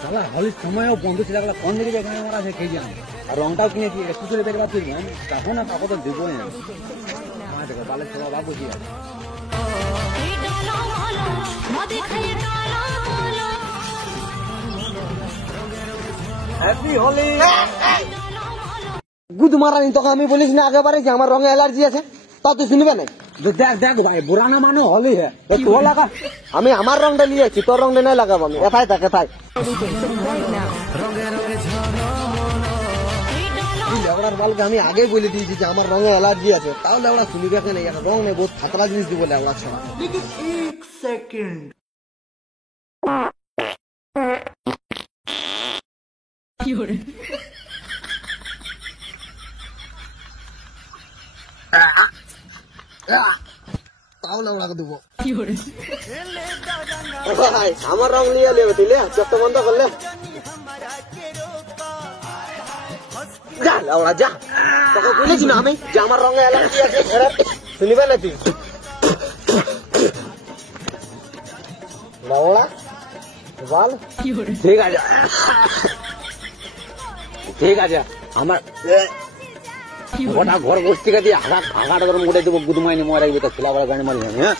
শালা হলির সময়ও বন্ধু ছিল কোন দিকে এখানে মারা আছে খেয়ে যান আর রংটাও কিনেছি একটু করে দেখবা তুই তখন না কাকো তো দেবো না আমার দেখো তাহলে সবাই বাবু কি আছে হ্যাপি হোলি গুদ মারানি তোকে আমি বলিস না একেবারে যে আমার রঙে অ্যালার্জি আছে তা তুই শুনবে না। দেখ দেখ ভাই বুড়ানা মানে হলি হ্যাঁ তো লাগা আমি আমার রংটা নিয়েছি তোর রংটা নাই লাগাবো আমি এথাই থাক এথাই লেবড়ার বালকে আমি আগে বলে দিয়েছি যে আমার রঙে অ্যালার্জি আছে তাও লেবড়া শুনবে কেন একটা রং নেই বহুত খাতরা জিনিস দিব লেবড়া ছাড়া তাও লেবড়াকে দেবো আমার রং নিয়ে নেবে তুই চোখটা বন্ধ করলে যা লেবড়া যা তোকে বলেছি না আমি যে আমার রঙে অ্যালার্জি আছে শুনিবে না তুই লেবড়া বল ঠিক আছে ঠিক আছে আমার গোটা ঘর গোষ্ঠীকে দিয়ে আঘাট আঘাট করে মুড়ে দেবো গুদমাইনি মরে গেবে তো খিলা গাড়ি মারি হ্যাঁ